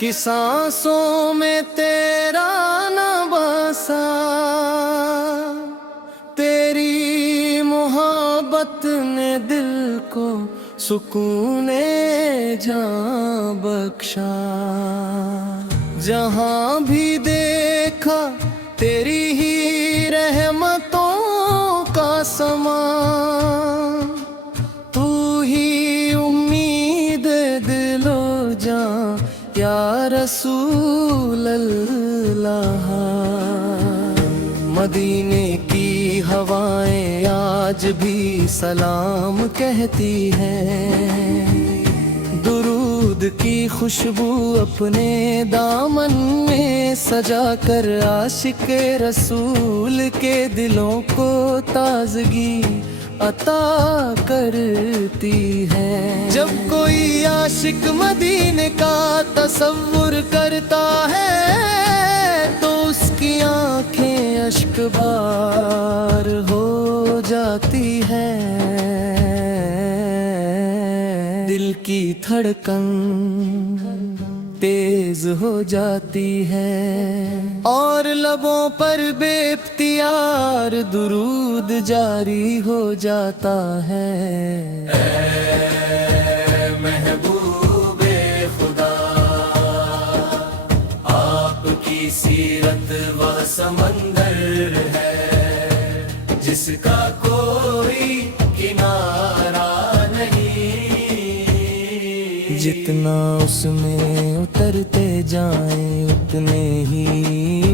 کہ سانسوں میں تیرا نہ بسا، تیری محبت نے دل کو سکون جاں بخشا۔ جہاں بھی دیکھا تیری ہی رحمتوں کا سماں، تو ہی امید دل و جاں یا رسول اللہ۔ مدینے کی ہوائیں آج بھی سلام کہتی ہیں، درود کی خوشبو اپنے دامن میں سجا کر عاشق رسول کے دلوں کو تازگی عطا کرتی ہے۔ جب کوئی عاشق مدینے کا تصور کرتا ہے تو اس کی آنکھیں اشک بار ہو جاتی ہے، دل کی دھڑکن تیز ہو جاتی ہے، اور لبوں پر بے اختیار درود جاری ہو جاتا ہے۔ اے محبوب خدا، آپ کی سیرت وہ سمندر ہے جس کا کوئی کنارہ نہیں، جتنا اس میں اترتے جائیں اتنے ہی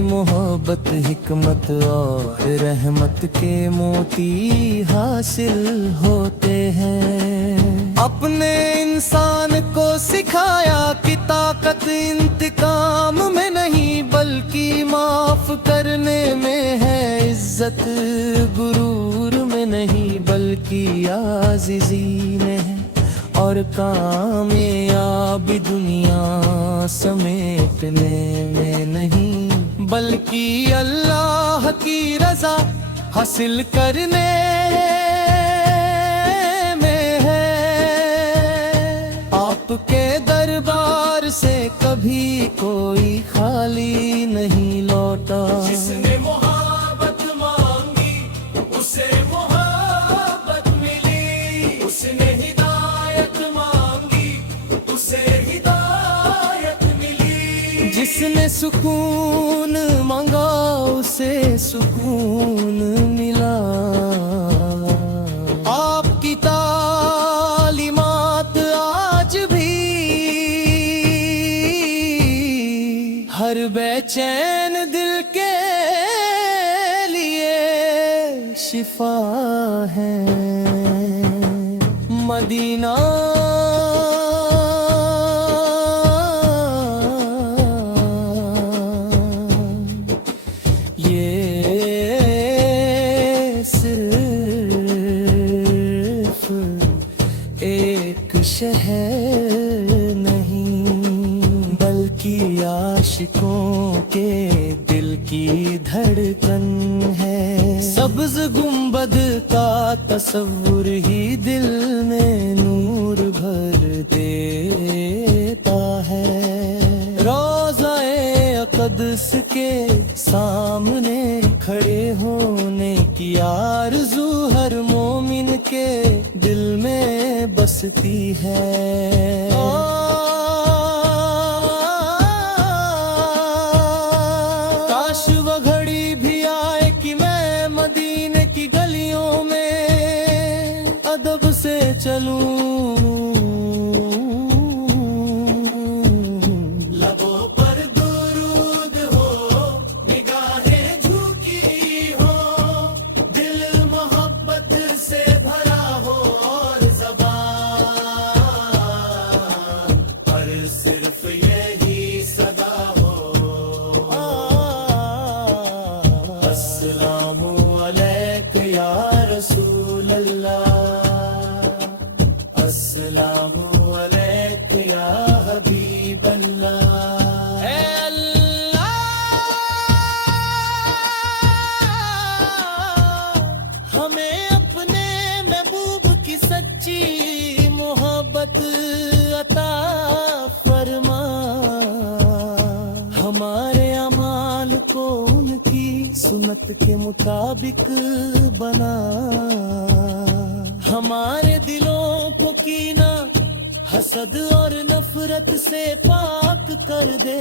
محبت، حکمت اور رحمت کے موتی حاصل ہوتے ہیں۔ اپنے انسان کو سکھایا کہ طاقت انتقام میں نہیں بلکہ معاف کرنے میں ہے، عزت غرور میں نہیں بلکہ عاجزی میں ہے، اور کامیابی دنیا سمیٹنے میں نہیں بلکہ اللہ کی رضا حاصل کرنے میں ہے۔ آپ کے دربار سے کبھی کوئی خالی نہیں لوٹا، جس نے محبت مانگی اسے محبت ملی، اس نے جس نے سکون مانگا اسے سکون ملا۔ آپ کی تعلیمات آج بھی ہر بے چین دل کے لیے شفا ہے۔ مدینہ شہر نہیں بلکہ عاشقوں کے دل کی دھڑکن ہے، سبز گنبد کا تصور ہی دل میں نور بھر دیتا ہے۔ روضہ اقدس کے سامنے کھڑے ہونے کی آرزو ہر مومن کے دل میں بستی ہے۔ کاش وہ گھڑی بھی آئے کہ میں مدینے کی گلیوں میں ادب سے چلوں، السلام علیک یا رسول اللہ، قسمت کے مطابق بنا، ہمارے دلوں کو کینہ حسد اور نفرت سے پاک کر دے،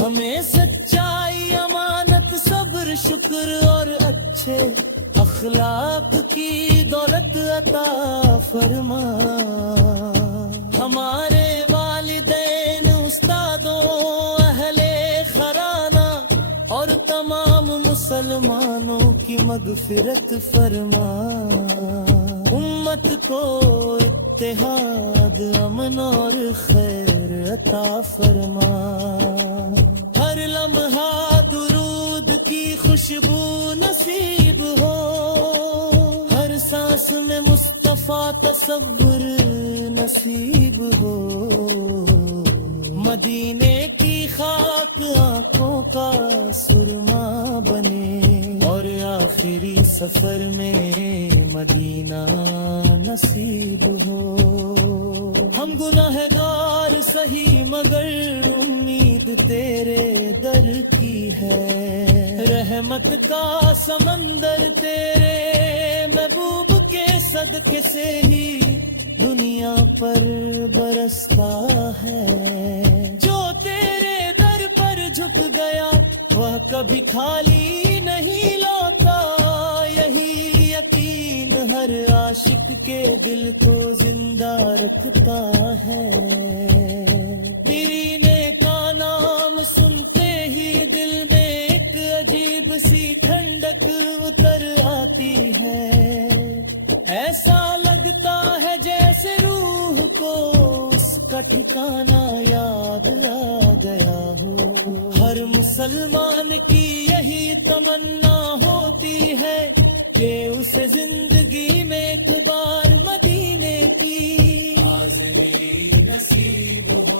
ہمیں سچائی، امانت، صبر، شکر اور اچھے اخلاق کی دولت عطا فرما، ہمارے والدین، استادوں، اہل خرانہ اور تمام مسلمانوں کی مغفرت فرما، امت کو اتحاد، امن اور خیر عطا فرما، ہر لمحہ درود کی خوشبو نصیب ہو، ہر سانس میں مصطفیٰ تصور نصیب ہو، مدینے کی خاک آنکھوں کا سرما بنے، اور آخری سفر میں مدینہ نصیب ہو، ہم گنہگار سہی مگر امید تیرے در کی ہے، رحمت کا سمندر تیرے محبوب کے صدقے سے ہی دنیا پر برستا ہے، جو تیرے در پر جھک گیا وہ کبھی خالی نہیں لوٹا، یہی یقین ہر عاشق کے دل کو زندہ رکھتا ہے، تیری نیک کا نام سنتے ہی دل میں ایک عجیب سی ٹھنڈک اتر آتی ہے، ایسا لگتا ہے جیسے روح کو اس کا ٹھکانہ یاد آ گیا ہو، ہر مسلمان کی یہی تمنا ہوتی ہے کہ اسے زندگی میں ایک بار مدینے کی حاضری نصیب ہو۔